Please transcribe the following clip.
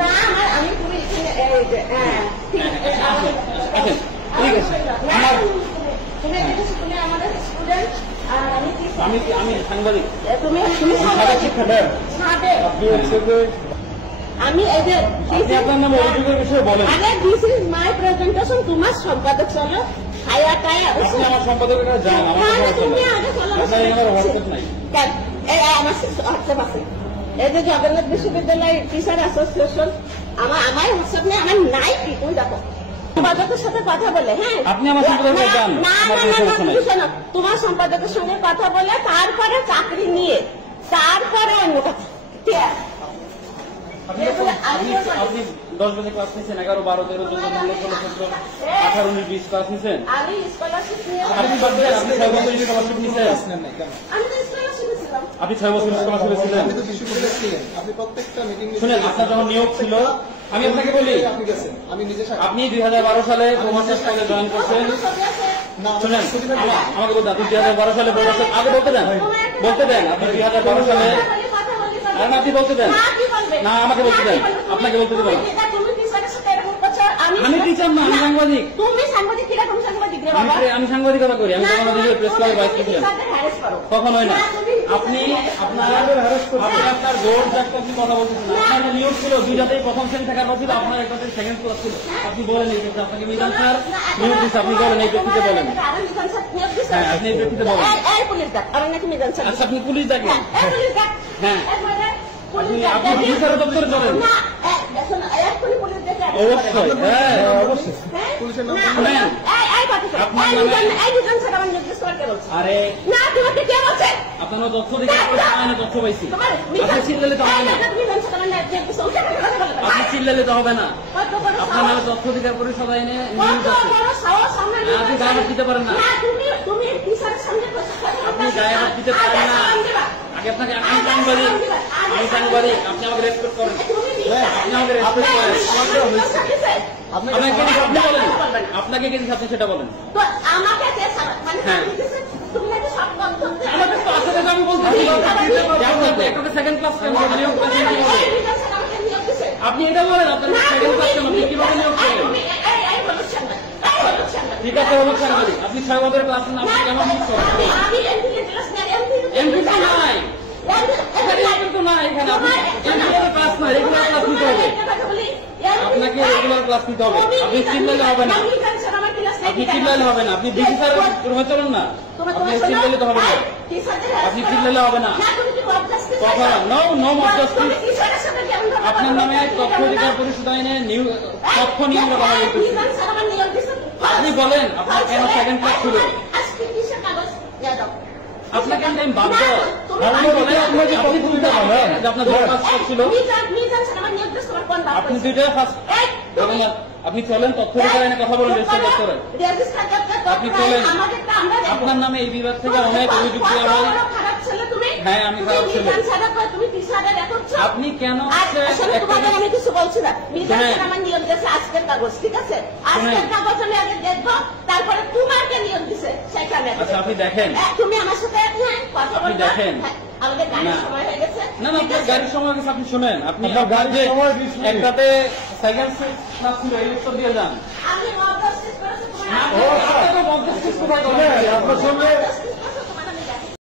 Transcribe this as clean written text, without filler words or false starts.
না আমি তুমি ঠিক আছে তুমি তুমি আমাদের স্টুডেন্ট আর আমি সাংবাদিক তুমি আমি আপনার নাম অভিযোগের বিষয়ে বলেন। আরে দিস ইজ মাই প্রেজেন্টেশন। তোমার সম্পাদক চলো খায়া খায়া আমার সম্পাদকের কাছে যান। তুমি আগে চলো আমার হোয়াটসঅ্যাপ নাই আমার হোয়াটসঅ্যাপ আছে। এই যে জগন্নাথ বিশ্ববিদ্যালয় টিচার অ্যাসোসিয়েশন আমার হোয়াটসঅ্যাপ নেই আমার নাই কি তুমি দেখো সম্পাদকের সাথে কথা বলে। হ্যাঁ আপনি আমার সম্পাদকের যান না তোমার সম্পাদকের সঙ্গে কথা বলে তারপরে চাকরি নিয়ে তারপরে অন্য কথা। ঠিক আছে আপনি 10 বাজে ক্লাস নিচ্ছেন 11, 12, 13, 14, 15, 16, 17, 18, 19, 20 ক্লাস নিচ্ছেন। আমি স্কলারশিপ নিয়ে আপনি 6 বছর স্কলারশিপ নিচ্ছেন। আমি তো স্কলারশিপ ছিলাম। আপনি 6 বছর স্কলারশিপে ছিলেন। আপনি তো বিশ্ববিদ্যালয়ে ছিলেন। আপনি প্রত্যেকটা মিটিং শুনেন। আপনার যখন নিয়োগ ছিল আমি আপনাকে বলি আপনি গেছেন। আমি নিজে আপনি 2012 সালে প্রমোশন কলেজে জয়েন করছেন। শুনেন আমাকে বলতে আপনি 2012 সালে প্রমোশন আগে বলতে দেন আপনি 2012 সালে আপনি বলতে দেন না আমাকে বলতে দেন আপনাকে বলতে দেবেন। আমি টিচার না আমি সাংবাদিক। তুমি সাংবাদিক কিরা তুমি সাংবাদিক রে বাবা। আমি সাংবাদিকতা করি। আমি বাংলাদেশের প্রেস ক্লাবে ভাইস প্রেসিডেন্ট। কখনোই না। আপনি আপনার বোর্ড একটা আপনি কথা বলতেছেন। আপনার নিয়োগ ছিল দুইটাতেই প্রথম শ্রেণী থাকার কথা ছিল। আপনার একটাতে সেকেন্ড ক্লাস ছিল। আপনি বলেন এই ক্ষেত্রে আপনাকে মিজান স্যার নিয়োগ দিচ্ছে। আপনি বলেন এই প্রেক্ষিতে বলেন। হ্যাঁ আপনি এই প্রেক্ষিতে বলেন। পুলিশ ডাক আমি নাকি মিজান স্যার। আচ্ছা আপনি পুলিশ ডাকেন। হ্যাঁ আপনি পুলিশের দপ্তরে চলেন না অবশ্যই। হ্যাঁ অবশ্যই পুলিশের নাম শুনেন। আপনার নামে আরে না তোমাকে কে বলছে আপনার তথ্য দিকে আমি তথ্য পাইছি। আপনি চিল্লালে তো হবে না। আপনি চিল্লালে তো হবে না। আপনার নামে তথ্য অধিকার পরিষদ আইনে নিউজ আছে। আপনি গায়ে হাত দিতে পারেন না। আপনি গায়ে হাত দিতে পারেন না। আগে আপনাকে আমি সাংবাদিক আপনি আমাকে রেসপেক্ট করেন। আপনি আমাকে রেসপেক্ট করেন। আপনাকে কে দিচ্ছে আপনি সেটা বলেন। আমি বলতেছি সেকেন্ড ক্লাস কেন আপনি এটা বলেন আপনার সেকেন্ড ক্লাস কেন কিভাবে নিয়োগ করেন। ঠিক আছে সাংবাদিক আপনি 6 বছরের ক্লাস নেন আপনি কেমন নিয়োগ করেন। এমপি তো নাই তো না এখানে আপনি রেগুলার ক্লাস নয় রেগুলার ক্লাস নিতে হবে। আপনাকে রেগুলার ক্লাস নিতে হবে। আপনি চিল্লালে হবে না। আপনি চিল্লালে হবে না। আপনি ডিসি স্যার রুমে চলুন না। আপনি চিল্লালে তো হবে না। আপনি চিল্লালে হবে না। কথা নো মব জাস্টিস। আপনার নামে তথ্য অধিকার পরিষদ আইনে তথ্য নিয়ে কথা বলতেছি। আপনি বলেন আপনার কেন সেকেন্ড ক্লাস ছিল। আপনাকে আমি বাধ্য আপনি দুইটা আপনার ফার্স্ট ছিল আপনি দুইটা ফার্স্ট আপনি চলেন তথ্য অধিকার কথা বলেন রেজিস্টার করেন। আপনি চলেন আপনার নামে এই বিভাগ থেকে অনেক অভিযোগ দেওয়া হয়। হ্যাঁ আমি খারাপ ছিল। আপনি কেন আমি কিছু বলছি না। আমার নিয়োগ দিয়েছে আজকের কাগজ ঠিক আছে আজকের কাগজ আমি আগে দেখবো তারপরে তোমাকে নিয়োগ দিছে সেখানে। আচ্ছা আপনি দেখেন তুমি আমার সাথে কথা বলবেন দেখেন আমাদের গাড়ির সময় হয়ে গেছে। না না আপনার গাড়ির সময় হয়ে গেছে আপনি শুনেন আপনি গাড়ির সময় একটাতে সেকেন্ড ক্লাস ছিল এই উত্তর দিয়ে যান। আমি মব জাস্টিস করেছি। আপনার মব জাস্টিস কোথায় আপনার সঙ্গে